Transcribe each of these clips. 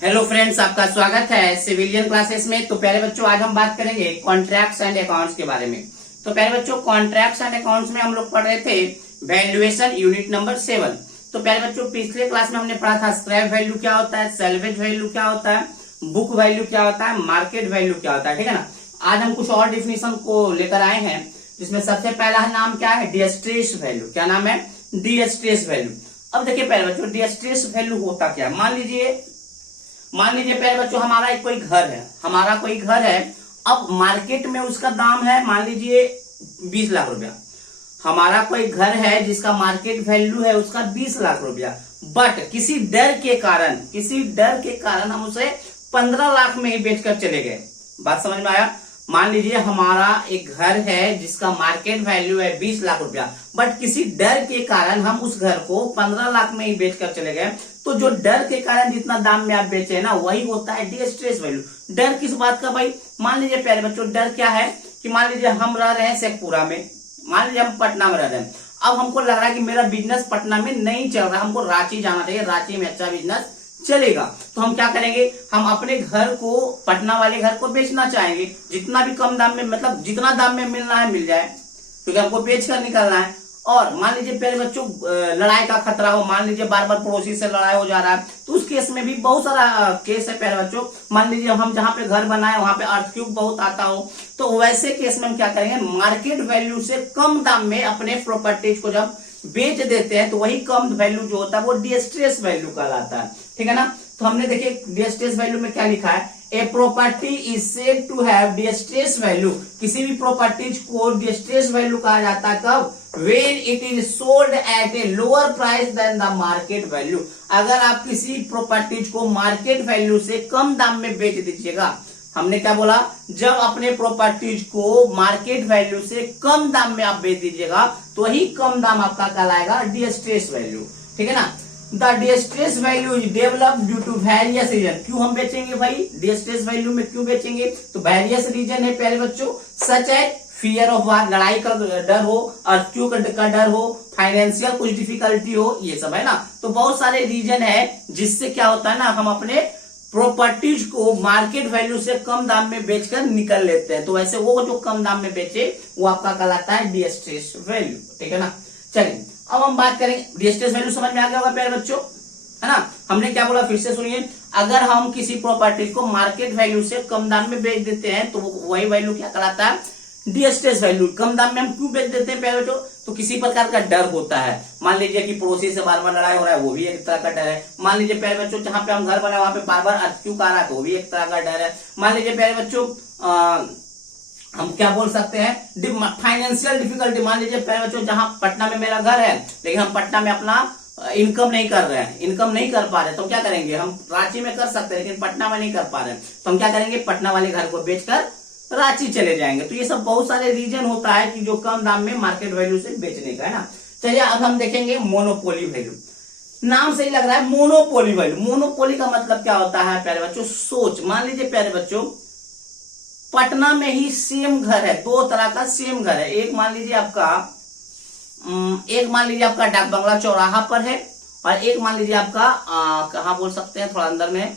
Hello friends, आपका स्वागत है सिविलियन क्लासेस में। तो प्यारे बच्चों, आज हम बात करेंगे कॉन्ट्रैक्ट्स एंड अकाउंट्स के बारे में। तो प्यारे बच्चों, कॉन्ट्रैक्ट्स एंड अकाउंट्स में हम लोग पढ़ रहे थे वैल्यूएशन यूनिट नंबर 7। तो प्यारे बच्चों, पिछले क्लास में हमने पढ़ा था स्क्रैप वैल्यू क्या होता है, सैल्वेज वैल्यू क्या होता है, बुक वैल्यू क्या होता है, मार्केट वैल्यू क्या होता है। ठीक है ना। आज हम कुछ और डिफिनेशन को लेकर आए हैं, जिसमें सबसे पहला नाम क्या है, डिस्ट्रेस वैल्यू। क्या नाम है, डिस्ट्रेस वैल्यू। अब देखिए प्यारे बच्चों, डिस्ट्रेस वैल्यू होता क्या है। मान लीजिए प्यारे बच्चों, हमारा एक कोई घर है। अब मार्केट में उसका दाम है मान लीजिए 20 लाख रुपया। हमारा कोई घर है जिसका मार्केट वैल्यू है उसका 20 लाख रुपया, बट किसी डर के कारण हम उसे 15 लाख में ही बेचकर चले गए। बात समझ में आया। मान लीजिए हमारा एक घर है जिसका मार्केट वैल्यू है 20 लाख रुपया, बट किसी डर के कारण हम उस घर को 15 लाख में ही बेचकर चले गए। तो जो डर के कारण जितना दाम में आप बेचे ना, वही होता है डिस्ट्रेस वैल्यू। डर किस बात का भाई, मान लीजिए प्यारे बच्चों, डर क्या है कि मान लीजिए हम रह रहे हैं शेखपुरा में, मान लीजिए हम पटना में रह रहे हैं। अब हमको लग रहा है कि मेरा बिजनेस पटना में नहीं चल रहा, हमको रांची जाना चाहिए, रांची में अच्छा बिजनेस चलेगा। तो हम क्या करेंगे, हम अपने घर को, पटना वाले घर को बेचना चाहेंगे, जितना भी कम दाम में, मतलब जितना दाम में मिलना है मिल जाए, क्योंकि हमको बेच कर निकलना है। और मान लीजिए प्यारे बच्चों, लड़ाई का खतरा हो, मान लीजिए बार बार पड़ोसी से लड़ाई हो जा रहा है, तो उस केस में भी बहुत सारा केस है प्यारे बच्चों। मान लीजिए हम जहां पे घर बनाए वहां पे अर्थक्वेक बहुत आता हो, तो वैसे केस में हम क्या करेंगे, मार्केट वैल्यू से कम दाम में अपने प्रॉपर्टीज को जब बेच देते हैं, तो वही कम वैल्यू जो होता है वो डिस्ट्रेस वैल्यू कहलाता है। ठीक है ना। तो हमने देखिए डिस्ट्रेस वैल्यू में क्या लिखा है, a property is said to have distress value. किसी भी प्रॉपर्टीज को डिस्ट्रेस वैल्यू कहा जाता है कब, when it is sold at a lower price then the market value. अगर आप किसी प्रॉपर्टीज को मार्केट वैल्यू से कम दाम में बेच दीजिएगा, हमने क्या बोला, जब अपने प्रॉपर्टीज को मार्केट वैल्यू से कम दाम में आप बेच दीजिएगा, तो वही कम दाम आपका कहलाएगा डिस्ट्रेस वैल्यू। ठीक है ना। The distress value is develop due to various reason. क्यों हम बेचेंगे भाई, डिस्ट्रेस वैल्यू में क्यों बेचेंगे, तो वेरियस रीजन है प्यारे बच्चों, सच है फियर ऑफ वार, लड़ाई का डर हो, अर्थक्वेक का डर हो, फाइनेंशियल कुछ डिफिकल्टी हो, ये सब है ना। तो बहुत सारे रीजन है जिससे क्या होता है ना, हम अपने प्रॉपर्टीज को मार्केट वैल्यू से कम दाम में बेचकर निकल लेते हैं। तो वैसे वो जो कम दाम में बेचे वो आपका कहलाता है डिस्ट्रेस वैल्यू। ठीक है ना। चलिए अब हम बात करेंगे, डिस्ट्रेस वैल्यू समझ में आ गया होगा प्यारे बच्चों, है ना। हमने क्या बोला फिर से सुनिए, अगर हम किसी प्रॉपर्टी को मार्केट वैल्यू से कम दाम में बेच देते हैं, तो वही वैल्यू क्या कहलाता है, डिस्ट्रेस वैल्यू। कम दाम में हम क्यों बेच देते हैं प्यारे बच्चों, तो किसी प्रकार का डर होता है। मान लीजिए कि पड़ोसी से बार बार लड़ाई हो रहा है, वो भी एक तरह का डर है। मान लीजिए प्यारे बच्चों, जहां पे हम घर बनाए वहां पे बार बार अर्थक्वेक आ रहा है, तो वो भी एक तरह का डर है। मान लीजिए प्यारे बच्चों, हम क्या बोल सकते हैं, फाइनेंशियल डिफिकल्टी। मान लीजिए प्यारे बच्चों, जहां पटना में मेरा घर है, लेकिन हम पटना में अपना इनकम नहीं कर रहे हैं, इनकम नहीं कर पा रहे, तो क्या करेंगे, हम रांची में कर सकते हैं लेकिन पटना में नहीं कर पा रहे हैं, तो हम क्या करेंगे, पटना वाले घर को बेचकर रांची चले जाएंगे। तो ये सब बहुत सारे रीजन होता है कि जो कम दाम में मार्केट वैल्यू से बेचने का, है ना। चलिए अब हम देखेंगे मोनोपोली वैल्यू। नाम सही लग रहा है, मोनोपोली वैल्यू। मोनोपोली का मतलब क्या होता है प्यारे बच्चों, सोच। मान लीजिए प्यारे बच्चों, पटना में ही सेम घर है, दो तरह का सेम घर है। एक मान लीजिए आपका डाक बंगला चौराहा पर है, और एक मान लीजिए आपका कहाँ बोल सकते हैं, थोड़ा अंदर में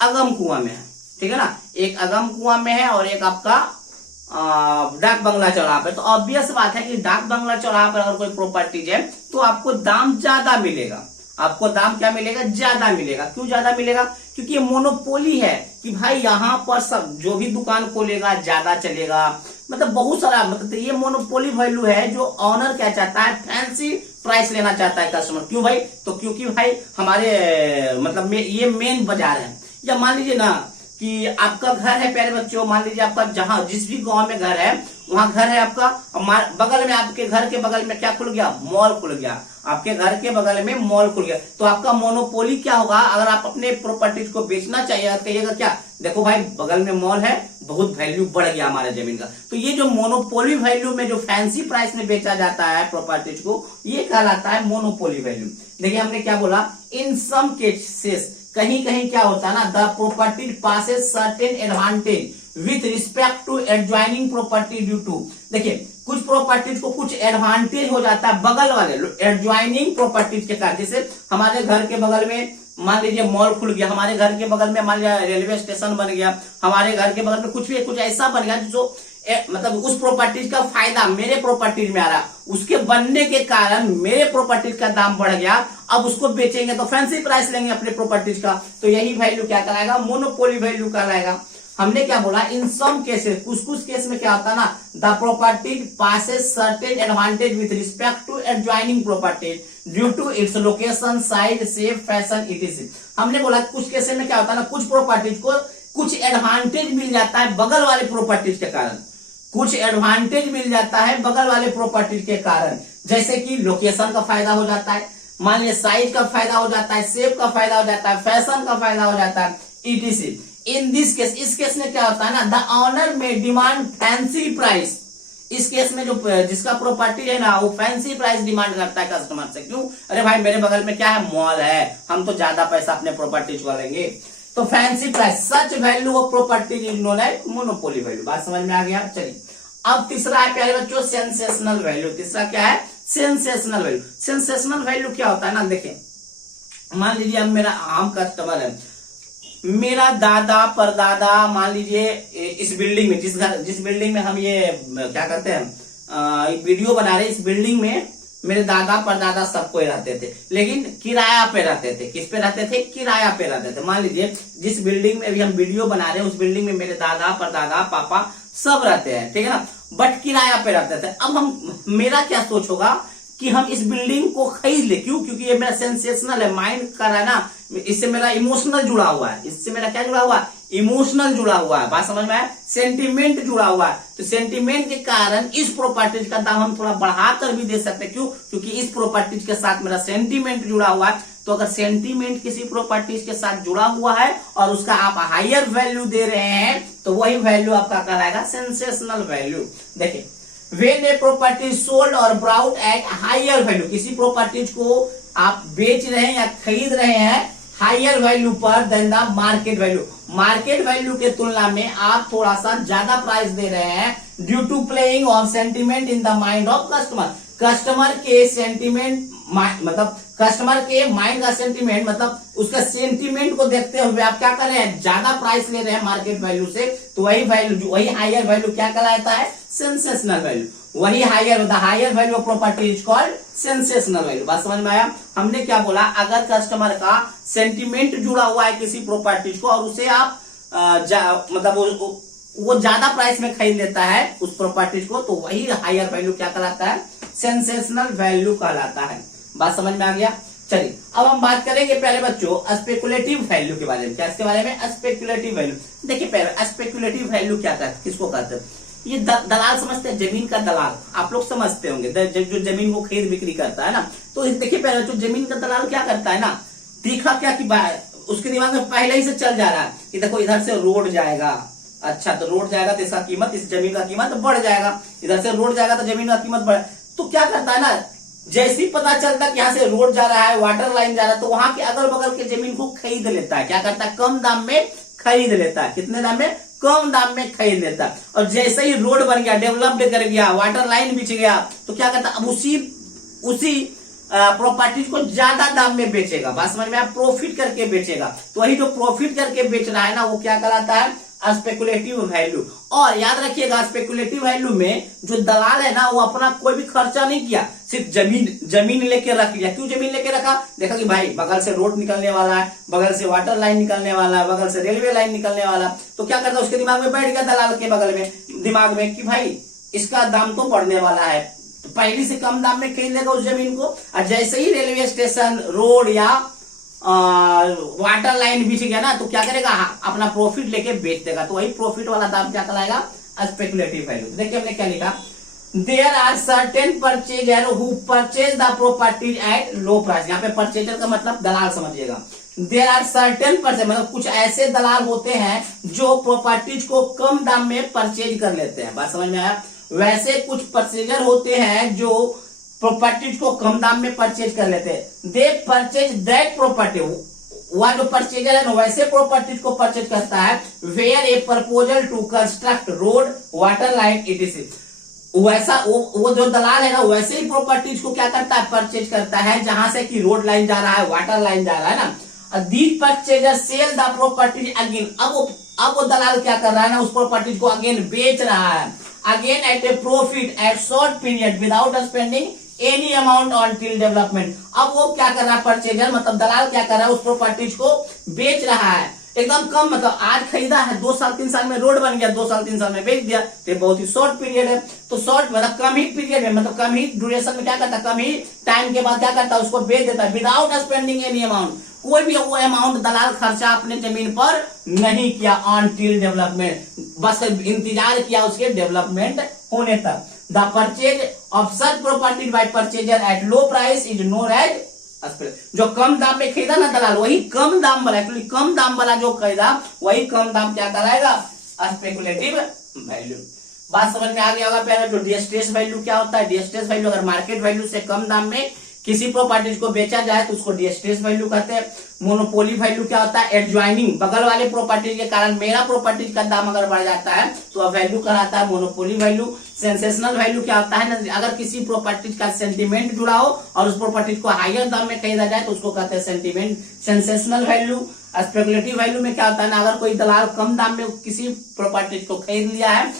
अगम कुआं में है। ठीक है ना। एक अगम कुआं में है और एक आपका डाक बंगला चौराहा पे। तो ऑब्वियस बात है कि डाक बंगला चौराहा पर अगर कोई प्रॉपर्टीज है तो आपको दाम ज्यादा मिलेगा। आपको दाम क्या मिलेगा, ज्यादा मिलेगा। क्यों ज्यादा मिलेगा, क्योंकि ये मोनोपोली है कि भाई यहाँ पर सब जो भी दुकान खोलेगा ज्यादा चलेगा। मतलब बहुत सारा, मतलब ये मोनोपोली वैल्यू है, जो ऑनर क्या चाहता है, फैंसी प्राइस लेना चाहता है कस्टमर। क्यों भाई, तो क्योंकि भाई हमारे मतलब ये मेन बाजार है। या मान लीजिए ना कि आपका घर है प्यारे बच्चों, मान लीजिए आपका जहां जिस भी गांव में घर है, वहां घर है आपका, बगल में आपके घर के बगल में क्या खुल गया, मॉल खुल गया। आपके घर के बगल में मॉल खुल गया, तो आपका मोनोपोली क्या होगा, अगर आप अपने प्रॉपर्टीज को बेचना चाहिए तो कहिएगा क्या, देखो भाई बगल में मॉल है, बहुत वैल्यू बढ़ गया हमारे जमीन का। तो ये जो मोनोपोली वैल्यू में जो फैंसी प्राइस में बेचा जाता है प्रॉपर्टीज को, ये कहलाता है मोनोपोली वैल्यू। देखिए हमने क्या बोला, इन सम केसेस, कहीं कहीं क्या होता है ना, the property passes certain advantage with respect to adjoining property due to. देखिए कुछ प्रॉपर्टीज को कुछ एडवांटेज हो जाता है बगल वाले एडजॉइनिंग प्रॉपर्टीज के कारण। जैसे हमारे घर के बगल में मान लीजिए मॉल खुल गया हमारे घर के बगल में, मान लिया रेलवे स्टेशन बन गया, हमारे घर के बगल में कुछ भी कुछ ऐसा बन गया जो मतलब उस प्रॉपर्टीज का फायदा मेरे प्रॉपर्टीज में आ रहा, उसके बनने के कारण मेरे प्रॉपर्टीज का दाम बढ़ गया, अब उसको बेचेंगे तो फैंसी प्राइस लेंगे अपने प्रॉपर्टीज का, तो यही वैल्यू क्या कहलाएगा, मोनोपोली वैल्यू कहलाएगा। हमने क्या बोला, इन सम केसेस, कुछ कुछ केस में क्या होता है ना, the property passes certain advantage with respect to adjoining properties due to its location, size, shape, fashion etc. हमने बोला कुछ केसेस में क्या होता है ना, कुछ प्रॉपर्टीज को कुछ एडवांटेज मिल जाता है बगल वाले प्रॉपर्टीज के कारण, कुछ एडवांटेज मिल जाता है बगल वाले प्रॉपर्टीज के कारण, जैसे कि लोकेशन का फायदा हो जाता है, मान लीजिए साइज का फायदा हो जाता है, शेप का फायदा हो जाता है, फैशन का फायदा हो जाता है, ईटीसी। इन दिस केस, इस केस में क्या होता है ना, द ऑनर में डिमांड फैंसी प्राइस, इस केस में जो जिसका प्रॉपर्टी है ना वो फैंसी प्राइस डिमांड करता है कस्टमर से। क्यों, अरे भाई मेरे बगल में क्या है, मॉल है, हम तो ज्यादा पैसा अपने प्रॉपर्टीज को लेंगे, तो fancy price, such value of properties is known as monopoly value. बात समझ में आ गया। चलिए अब तीसरा है प्यारे बच्चों सेंसेशनल वैल्यू। तीसरा क्या है, सेंसेशनल वैल्यू। सेंसेशनल वैल्यू क्या होता है ना, देखिए मान लीजिए अब मेरा आम कस्टमर है, मेरा दादा परदादा, मान लीजिए इस बिल्डिंग में, जिस बिल्डिंग में हम ये क्या कहते हैं वीडियो बना रहे, इस बिल्डिंग में मेरे दादा परदादा सब कोई रहते थे, लेकिन किराया पे रहते थे। किस पे रहते थे, किराया पे रहते थे। मान लीजिए जिस बिल्डिंग में अभी हम वीडियो बना रहे हैं उस बिल्डिंग में मेरे दादा परदादा पापा सब रहते हैं, ठीक है ना, बट किराया पे रहते थे। अब हम, मेरा क्या सोच होगा कि हम इस बिल्डिंग को खरीद ले। क्यों, क्योंकि ये मेरा सेंसेशनल है, माइंड का है ना, इससे मेरा इमोशनल जुड़ा हुआ है, इससे मेरा क्या जुड़ा हुआ है, इमोशनल जुड़ा हुआ है। बात समझ में आया, सेंटिमेंट जुड़ा हुआ है। तो सेंटिमेंट के कारण इस प्रॉपर्टीज का दाम हम थोड़ा बढ़ाकर भी दे सकते हैं। क्यों, क्योंकि इस प्रॉपर्टीज के साथ मेरा सेंटिमेंट जुड़ा हुआ है। तो अगर सेंटिमेंट किसी प्रॉपर्टीज के साथ जुड़ा हुआ है और उसका आप हायर वैल्यू दे रहे हैं तो वही वैल्यू आपका कहलाएगा सेंसेशनल वैल्यू। देखिए when a property sold or brought at higher value, किसी प्रॉपर्टीज को आप बेच रहे हैं या खरीद रहे हैं हायर वैल्यू पर then the market value, market value के तुलना में आप थोड़ा सा ज्यादा प्राइस दे रहे हैं due to playing of sentiment in the mind of customer. Customer के सेंटिमेंट मतलब कस्टमर के माइंड का सेंटिमेंट मतलब उसका सेंटिमेंट को देखते हुए आप क्या कर रहे हैं, ज्यादा प्राइस ले रहे हैं मार्केट वैल्यू से, तो वही वैल्यू, वही हायर वैल्यू क्या कहलाता है, सेंसेशनल वैल्यू। वही higher, the higher value of property is called sensational value. बात समझ में आया। हमने क्या बोला, अगर कस्टमर का सेंटिमेंट जुड़ा हुआ है किसी प्रॉपर्टीज को और उसे आप मतलब वो ज्यादा प्राइस में खरीद लेता है उस प्रॉपर्टीज को, तो वही हायर वैल्यू क्या कहलाता है, सेंसेशनल वैल्यू कहलाता है। बात समझ में आ गया। चलिए अब हम बात करेंगे पहले बच्चों स्पेकुलेटिव वैल्यू के बारे में। क्या इसके बारे में, स्पेकुलेटिव वैल्यू। देखिए पहले स्पेकुलेटिव वैल्यू क्या कहते हैं, किसको कहते हैं, ये दलाल समझते हैं, जमीन का दलाल आप लोग समझते होंगे, जो जमीन को खरीद बिक्री करता है ना। तो देखिए पहले जो जमीन का दलाल क्या करता है ना, देखा क्या कि उसके दिमाग में पहले ही से चल जा रहा है कि देखो इधर से रोड जाएगा, अच्छा तो रोड जाएगा तो इसका कीमत, इस जमीन का कीमत बढ़ जाएगा, इधर से रोड जाएगा तो जमीन का कीमत बढ़। तो क्या करता है ना, जैसे ही पता चलता है कि यहाँ से रोड जा रहा है, वाटर लाइन जा रहा है, तो वहां के अगल बगल के जमीन को खरीद लेता है। क्या करता है, कम दाम में खरीद लेता है। कितने दाम में, कम दाम में खरीद लेता है। और जैसे ही रोड बन गया, डेवलप्ड कर गया, वाटर लाइन बिछ गया, तो क्या करता है, अब उसी प्रॉपर्टीज को ज्यादा दाम में बेचेगा। बात समझ में, प्रॉफिट करके बेचेगा। तो वही जो प्रॉफिट करके बेच रहा है ना, वो क्या कहलाता है, स्पेकुलेटिव वैल्यू। और याद रखिएगा स्पेकुलेटिव वैल्यू में जो दलाल है ना, वो अपना कोई भी खर्चा नहीं किया, सिर्फ जमीन लेके रख लिया। क्यों जमीन लेके रखा, देखा कि भाई बगल से रोड निकलने वाला है, बगल से वाटर लाइन निकलने वाला है, बगल से रेलवे लाइन निकलने वाला, तो क्या करता है, उसके दिमाग में बैठ गया दलाल के बगल में दिमाग में कि भाई इसका दाम तो बढ़ने वाला है, तो पहले से कम दाम में खरीद लेगा उस जमीन को। और जैसे ही रेलवे स्टेशन, रोड या वाटर लाइन बिछ गया ना, तो क्या करेगा, अपना प्रॉफिट लेके बेच देगा। तो वही प्रॉफिट वाला दाम क्या कहलाएगा, स्पेकुलेटिव वैल्यू। देखिए हमने क्या लिखा, there are certain purchaser who purchase the property at low price. यहाँ पे परचेजर का मतलब दलाल समझिएगा। देयर आर सर्टेन परचेज मतलब कुछ ऐसे दलाल होते हैं जो प्रॉपर्टीज को कम दाम में परचेज कर लेते हैं। बात समझ में आया। वैसे कुछ परचेजर होते हैं जो प्रॉपर्टीज को कम दाम में परचेज कर लेते हैं। दे परचेज दैट प्रॉपर्टी, वह जो परचेजर है ना वैसे प्रॉपर्टीज को परचेज करता है where a proposal to construct road, water line etc. वैसा वो जो दलाल है ना वैसे ही प्रॉपर्टीज को क्या करता है, परचेज करता है जहां से कि रोड लाइन जा रहा है, वाटर लाइन जा रहा है ना। These purchaser sell the property again. अब वो दलाल क्या कर रहा है ना, उस प्रॉपर्टीज को अगेन बेच रहा है, again at a profit at short period without spending any amount on till development. अब वो क्या कर रहा है, परचेजर मतलब दलाल क्या कर रहा है, उस प्रॉपर्टीज को बेच रहा है एकदम कम, मतलब आज खरीदा है 2 साल 3 साल में रोड बन गया, 2 साल 3 साल में बेच दिया, तो बहुत ही शॉर्ट पीरियड है। तो शॉर्ट मतलब कम ही पीरियड है, मतलब कम ही ड्यूरेशन में क्या करता है, कम ही टाइम के बाद क्या करता है, उसको बेच देता है विदाउट स्पेंडिंग एनी अमाउंट। कोई भी वो अमाउंट दलाल खर्चा अपने जमीन पर नहीं किया ऑन टिल डेवलपमेंट, बस इंतजार किया उसके डेवलपमेंट होने तक। The purchase of such property by purchaser at low price is known as, जो कम दाम में खरीदा ना दलाल, वही कम दाम वाला, एक्चुअली कम दाम वाला जो खरीदा वही कम दाम क्या कराएगा, स्पेकुलेटिव वैल्यू। बात समझ में आ गया होगा पहले। जो डिस्ट्रेस वैल्यू क्या होता है, डिस्ट्रेस वैल्यू अगर मार्केट वैल्यू से कम दाम में किसी प्रॉपर्टीज को बेचा जाए तो उसको डिस्ट्रेस वैल्यू कहते हैं। मोनोपोली वैल्यू क्या होता है, एडजॉइनिंग बगल वाले प्रॉपर्टी के कारण मेरा प्रॉपर्टीज का दाम अगर बढ़ जाता है तो वह वैल्यू कहलाता है मोनोपोली वैल्यू। सेंसेशनल वैल्यू क्या होता है ना, अगर किसी प्रॉपर्टीज का सेंटीमेंट जुड़ा हो और उस प्रॉपर्टीज को हायर दाम में खरीदा जाए तो उसको कहते हैं sentiment sensational value. Speculative value में क्या होता है ना, अगर कोई दलाल कम दाम में किसी प्रॉपर्टीज को खरीद लिया है,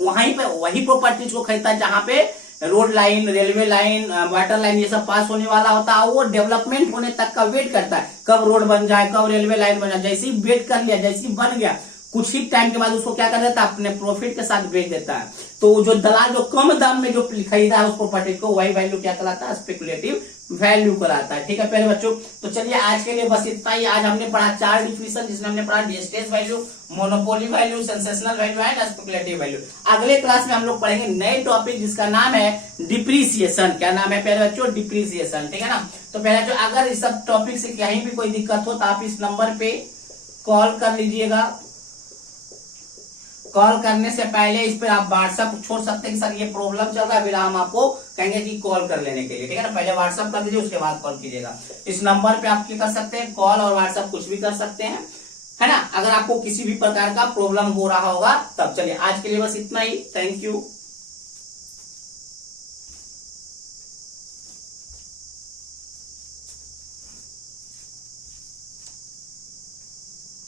वहीं पे वही प्रॉपर्टीज को खरीदता है जहां पे road line, railway line, water line ये सब पास होने वाला होता है, वो डेवलपमेंट होने तक का वेट करता है, कब रोड बन जाए, कब रेलवे लाइन बन जाए। जैसे ही वेट कर लिया, जैसे ही बन गया, कुछ ही टाइम के बाद उसको क्या कर देता है, अपने प्रॉफिट के साथ बेच देता है। तो जो दलाल जो कम दाम में जो खरीदा है उस प्रॉपर्टी को, वही वैल्यू क्या कहलाता है, स्पेकुलेटिव वैल्यू कराता है। ठीक है प्यारे बच्चों, तो चलिए आज के लिए बस इतना ही। आज हमने पढ़ा 4 डिफिनेशन, जिसमें हमने पढ़ा distress value, monopoly value, sensational value and speculative value. अगले क्लास में हम लोग पढ़ेंगे नए टॉपिक जिसका नाम है डिप्रिसिएशन। क्या नाम है प्यारे बच्चों, डिप्रिसिएशन। ठीक है ना। तो प्यारे बच्चों, अगर इस सब टॉपिक से कहीं भी कोई दिक्कत हो तो आप इस नंबर पे कॉल कर लीजिएगा। कॉल करने से पहले इस पर आप व्हाट्सएप छोड़ सकते हैं कि सर ये प्रॉब्लम चल रहा है, फिर हम आपको कहेंगे कि कॉल कर लेने के लिए। ठीक है ना, पहले व्हाट्सएप कर दीजिए, उसके बाद कॉल कीजिएगा। इस नंबर पे आप क्या कर सकते हैं, कॉल और व्हाट्सएप कुछ भी कर सकते हैं, है ना, अगर आपको किसी भी प्रकार का प्रॉब्लम हो रहा होगा तब। चलिए आज के लिए बस इतना ही, थैंक यू।